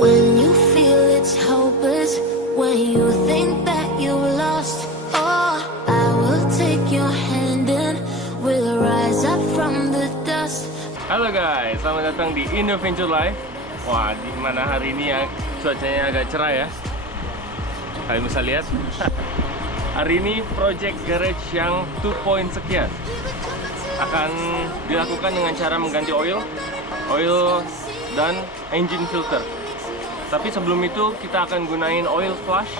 When you feel it's hopeless, when you think that you lost, oh, I will take your hand and we'll rise up from the dust. Halo guys, selamat datang di InnoVenture Live. Wah, di mana hari ini ya cuacanya agak cerah ya. Kalian bisa lihat. Hari ini project garage yang 2 point sekian akan dilakukan dengan cara mengganti oil dan engine filter. Tapi sebelum itu kita akan gunain oil flush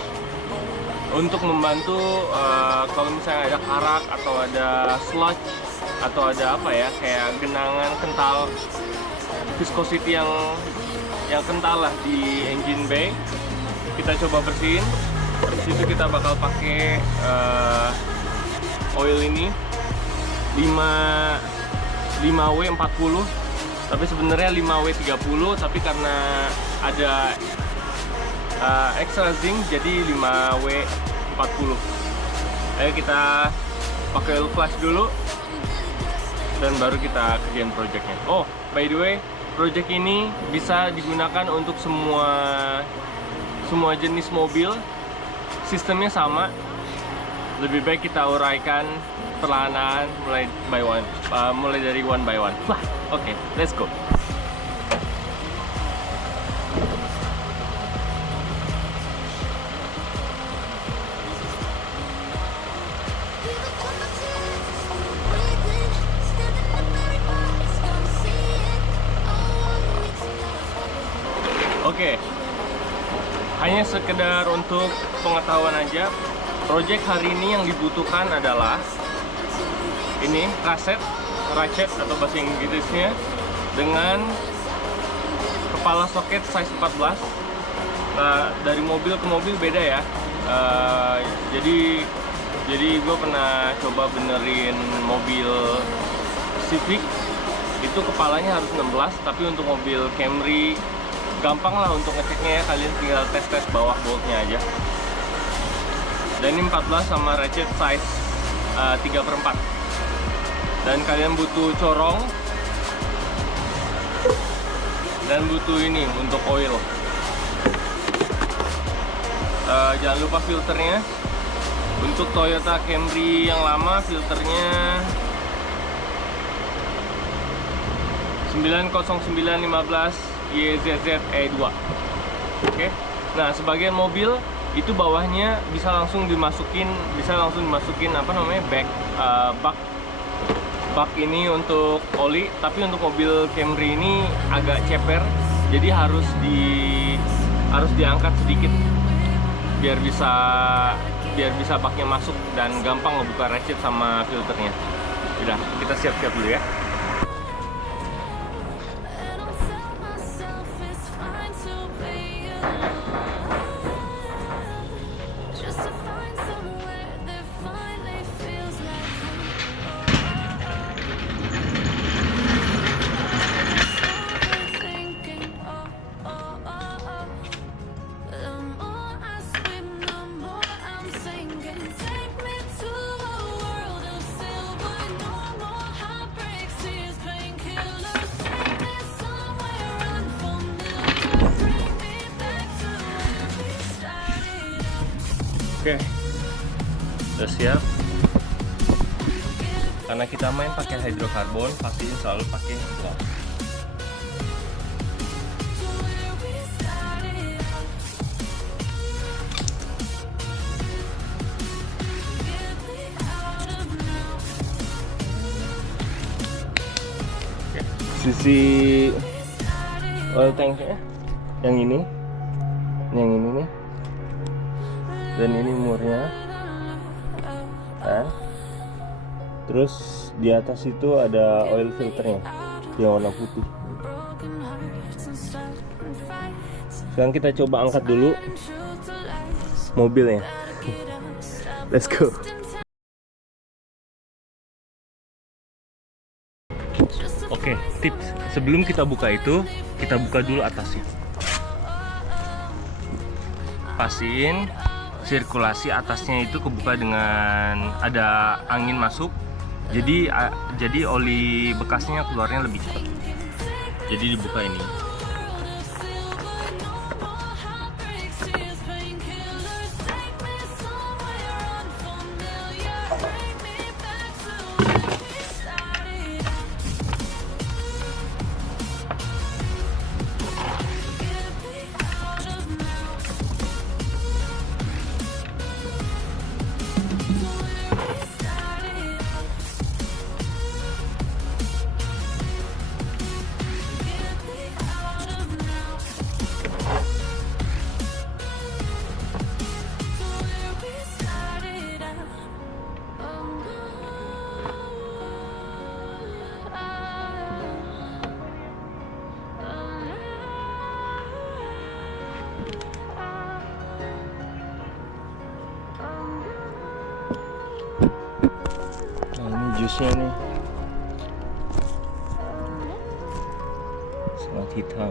untuk membantu kalau misalnya ada karak atau ada sludge atau ada apa ya, kayak genangan kental, viscosity yang kental lah di engine bay. Kita coba bersihin. Di situ kita bakal pakai oil ini 5W40, tapi sebenarnya 5W30, tapi karena ada extra zinc jadi 5W40. Ayo kita pakai oil flush dulu dan baru kita kerjain projectnya. Oh, by the way, project ini bisa digunakan untuk semua jenis mobil. Sistemnya sama. Lebih baik kita uraikan perlahan mulai dari one by one. Wah, oke, let's go. Oke. Hanya sekedar untuk pengetahuan aja, project hari ini yang dibutuhkan adalah ini ratchet atau bahasa Inggrisnya, dengan kepala soket size 14. Nah, dari mobil ke mobil beda ya. Jadi gue pernah coba benerin mobil Civic, itu kepalanya harus 16, tapi untuk mobil Camry gampang lah untuk ngeceknya ya, kalian tinggal tes bawah boltnya aja. Dan ini 14 sama ratchet size 3/4. Dan kalian butuh corong dan butuh ini untuk oil. Jangan lupa filternya. Untuk Toyota Camry yang lama filternya 90915 YZZE2. Oke. Nah, sebagian mobil itu bawahnya bisa langsung dimasukin apa namanya, bak ini untuk oli, tapi untuk mobil Camry ini agak ceper, jadi harus diangkat sedikit biar bisa baknya masuk dan gampang ngebuka ratchet sama filternya. Udah, kita siap-siap dulu ya. Oke, udah siap. Karena kita main pakai hidrokarbon, pastiin selalu pakai gloves. Oke. Sisi oil tanknya yang ini nih. Dan ini murnya, kan? Terus di atas itu ada oil filternya yang warna putih. Sekarang kita coba angkat dulu mobilnya. Let's go. Oke, tips sebelum kita buka itu, kita buka dulu atasnya. Pastiin sirkulasi atasnya itu kebuka dengan ada angin masuk, jadi oli bekasnya keluarnya lebih cepat. Jadi dibuka ini. jusnya nih sangat hitam.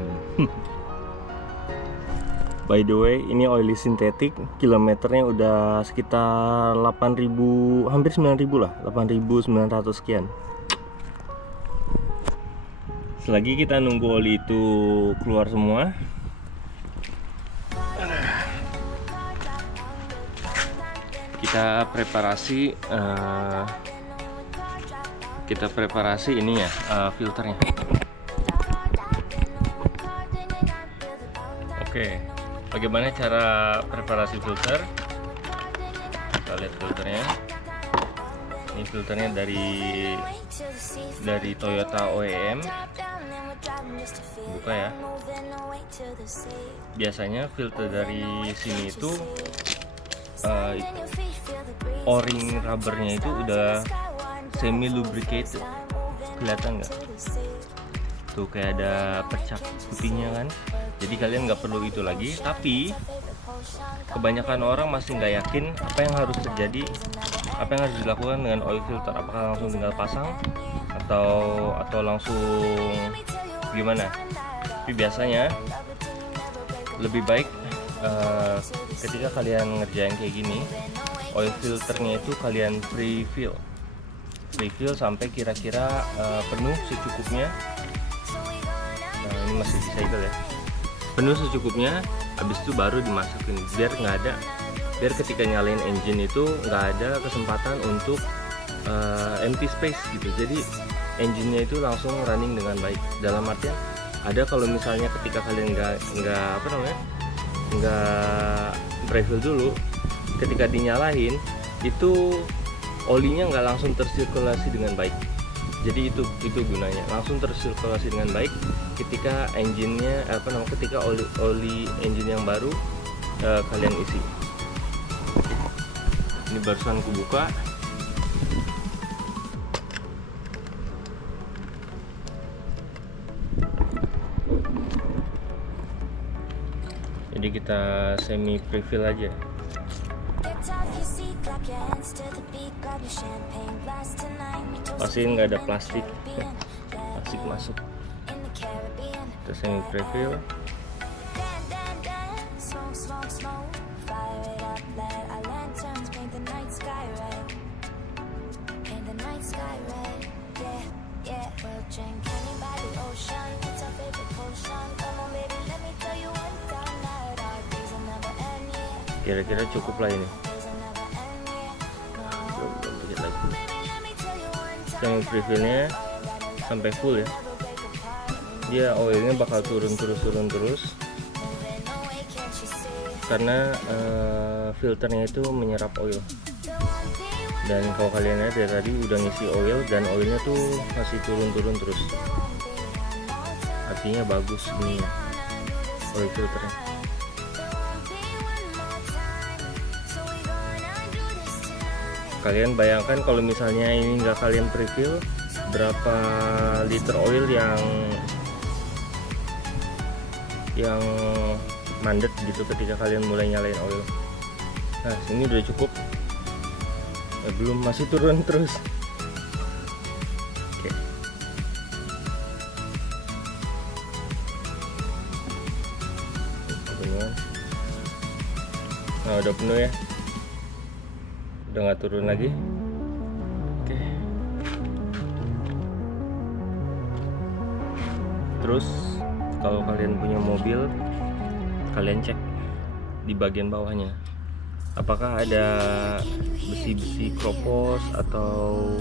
By the way, ini oily sintetik, kilometernya udah sekitar 8.000, hampir 9.000 lah, 8.900 sekian. Selagi kita nunggu oli itu keluar semua, kita preparasi ini ya, filternya. Oke, bagaimana cara preparasi filter? Kita lihat filternya. Ini filternya dari Toyota OEM. Buka ya. Biasanya filter dari sini itu o-ring rubbernya itu udah semi lubricated. Kelihatan nggak? Tuh kayak ada percak putihnya kan. Jadi kalian nggak perlu itu lagi. Tapi kebanyakan orang masih nggak yakin apa yang harus terjadi, apa yang harus dilakukan dengan oil filter. Apakah langsung tinggal pasang atau langsung gimana? Tapi biasanya lebih baik ketika kalian ngerjain kayak gini, oil filternya itu kalian pre-fill sampai kira-kira penuh secukupnya. Nah, ini masih recycle ya. Penuh secukupnya, habis itu baru dimasukin biar ketika nyalain engine itu nggak ada kesempatan untuk empty space gitu. Jadi engine-nya itu langsung running dengan baik. Dalam artian ada kalau misalnya ketika kalian nggak prefill dulu, ketika dinyalain itu olinya nggak langsung tersirkulasi dengan baik. Jadi itu gunanya, langsung tersirkulasi dengan baik ketika engine-nya ketika oli engine yang baru kalian isi. Ini barusan aku buka. Jadi kita semi prefill aja. Pastiin nggak ada plastik masuk. Kita semi prefill. Kira-kira cukup lah ini. Semi prefillnya sampai full ya. Dia oilnya bakal turun terus karena filternya itu menyerap oil. Dan kalau kalian lihat dari tadi udah ngisi oil dan oilnya tuh masih turun terus. Artinya bagus ini oil filternya. Kalian bayangkan kalau misalnya ini nggak kalian prefill, berapa liter oil yang mandet gitu ketika kalian mulai nyalain oil. Nah, ini udah cukup. Belum, masih turun terus. Oke. Nah, udah penuh ya. Udah nggak turun lagi. Oke. Terus kalau kalian punya mobil, kalian cek di bagian bawahnya apakah ada besi-besi kropos atau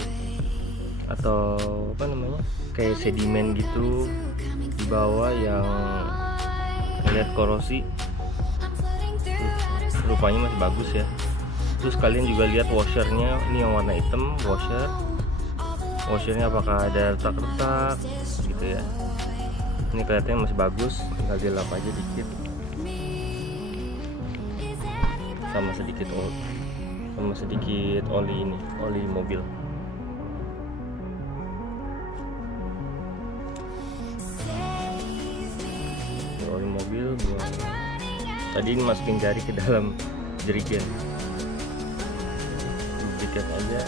kayak sedimen gitu di bawah yang lihat korosi. Rupanya masih bagus ya. Terus kalian juga lihat washernya, ini yang warna hitam, washernya apakah ada retak-retak gitu ya. Ini kelihatannya masih bagus, tinggal dilap aja dikit sama sedikit oli mobil. Oli mobil buang. Tadi ini masukin jari ke dalam jerigen. Dikit aja.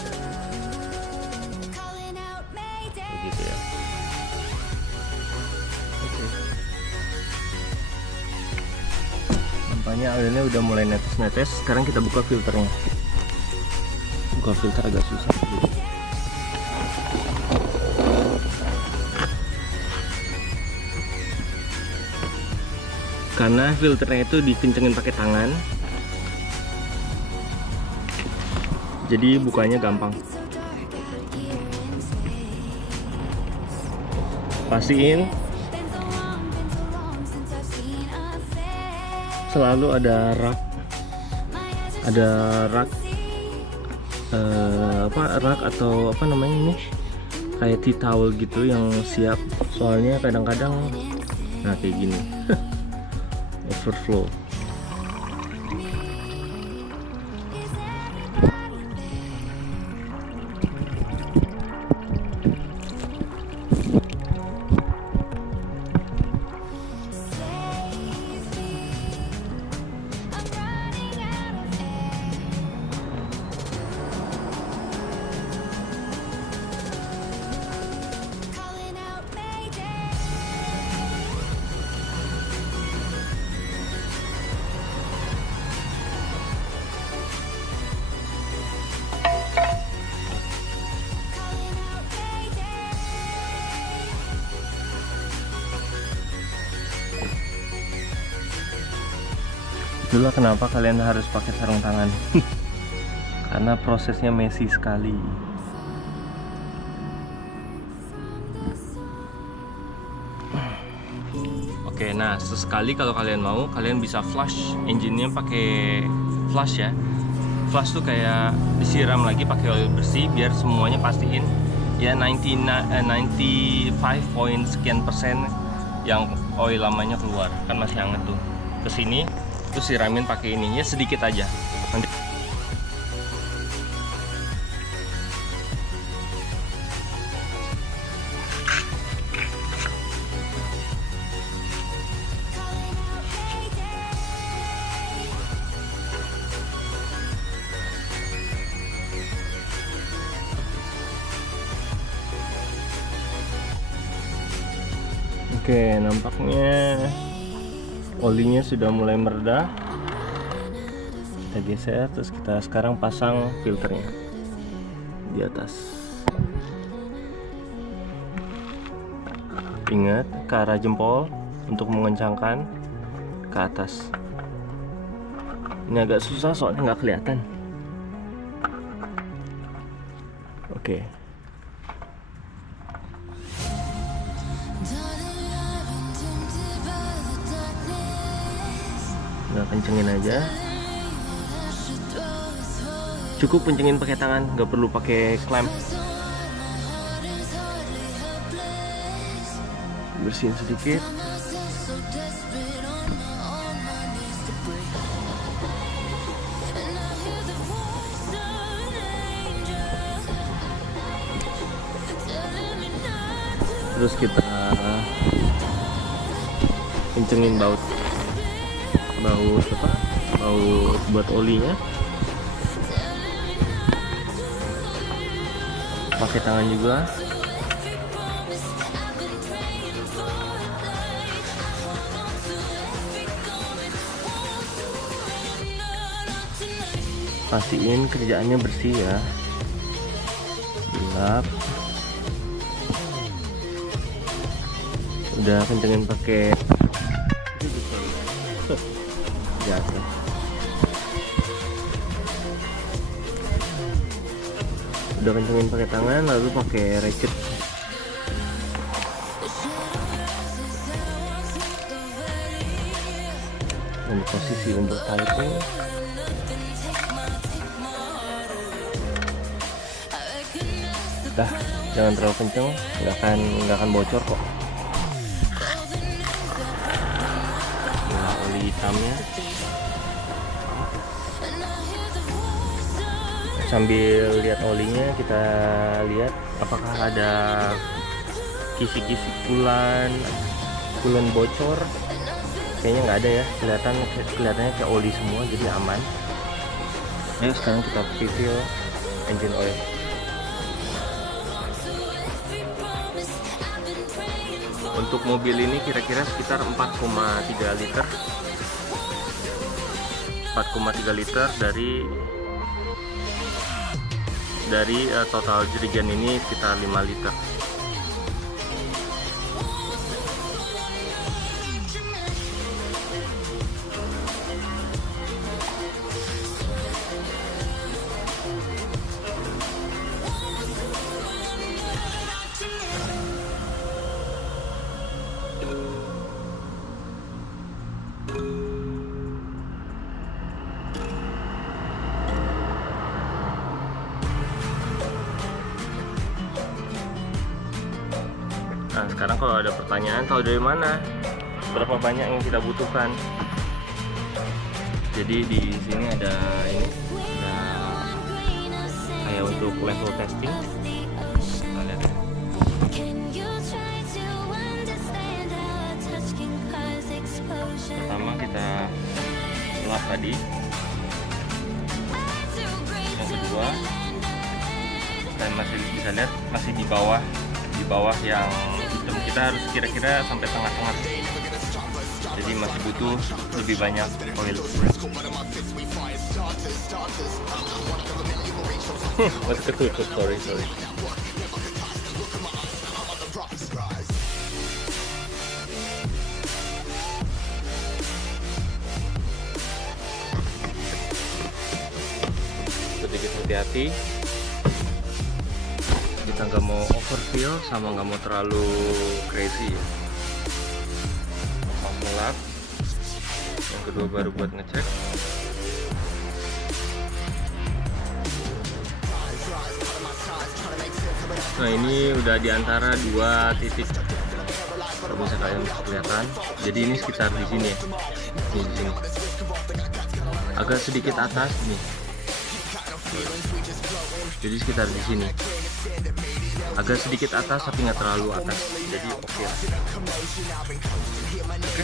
Nampaknya airnya udah mulai netes-netes. Sekarang kita buka filternya. Buka filter agak susah. Karena filternya itu dikencengin pakai tangan, jadi bukanya gampang. Pastiin selalu ada rak rak atau apa namanya ini, kayak tea towel gitu yang siap. Soalnya kadang-kadang nah kayak gini overflow. Itulah kenapa kalian harus pakai sarung tangan. Karena prosesnya messy sekali. Oke, nah sesekali kalau kalian mau, kalian bisa flush engine-nya pakai flush ya. Flush tuh kayak disiram lagi pakai oil bersih biar semuanya pastiin ya 95 point sekian persen yang oil lamanya keluar. Kan masih hangat tuh. Kesini terus siramin pakai ini ya, sedikit aja. Nanti oke, nampaknya olinya sudah mulai mereda. Kita geser, terus kita sekarang pasang filternya di atas. Ingat, ke arah jempol untuk mengencangkan ke atas. Ini agak susah soalnya nggak kelihatan. Oke. Nggak kencengin aja, cukup kencengin pakai tangan, nggak perlu pakai clamp. Bersihin sedikit. Terus kita kencengin baut buat olinya. Pakai tangan juga. Pastiin kerjaannya bersih ya, gelap. Udah kencengin pakai jatuh. Udah kencengin pakai tangan, lalu pakai ratchet. Dan posisi untuk tariknya dah, jangan terlalu kenceng, nggak akan bocor kok. Nah, oli hitamnya. Sambil lihat olinya, kita lihat apakah ada kisi-kisi kulan bocor. Kayaknya nggak ada ya, kelihatannya kayak oli semua, jadi aman. Ayo sekarang kita refill engine oil. Untuk mobil ini kira-kira sekitar 4,3 liter. 4,3 liter dari total jerigen ini sekitar 5 liter. Nah, sekarang kalau ada pertanyaan, tahu dari mana berapa banyak yang kita butuhkan? Jadi di sini ada ini, ada kayak untuk level testing. Kita lihat ya. Pertama kita lap tadi. Yang kedua, kita masih bisa lihat masih di bawah yang hitam. Kita harus kira-kira sampai tengah-tengah, jadi masih butuh lebih banyak oil. Masih ketutup, sorry. Sedikit hati-hati, kita nggak mau overfill sama nggak mau terlalu crazy ya. Langsung lap. Yang kedua baru buat ngecek. Nah, ini udah di antara dua titik, kalau bisa kalian kelihatan. Jadi ini sekitar di sini ya, di sini agak sedikit atas nih. Jadi sekitar di sini, agak sedikit atas tapi nggak terlalu atas, jadi oke lah. Oke.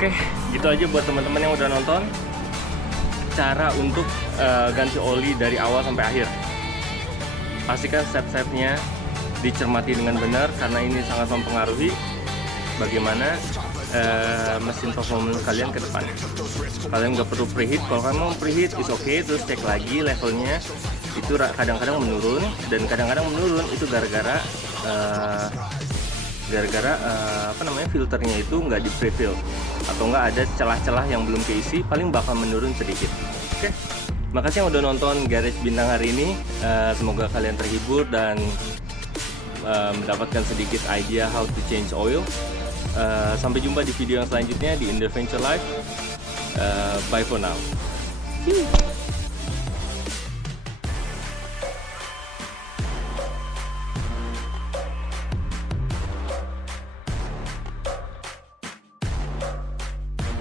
Oke, gitu aja buat teman-teman yang udah nonton cara untuk ganti oli dari awal sampai akhir. Pastikan step-stepnya dicermati dengan benar karena ini sangat mempengaruhi bagaimana mesin performance kalian ke depan. Kalian nggak perlu preheat. Kalau kalian mau preheat is okay, terus cek lagi levelnya. Itu kadang-kadang menurun, dan kadang-kadang menurun itu gara-gara filternya itu nggak di prefill atau nggak ada celah-celah yang belum keisi, paling bakal menurun sedikit. Oke, makasih yang udah nonton Garage Bintang hari ini. Semoga kalian terhibur dan mendapatkan sedikit idea how to change oil. Sampai jumpa di video yang selanjutnya di Indoventure Life. Bye for now.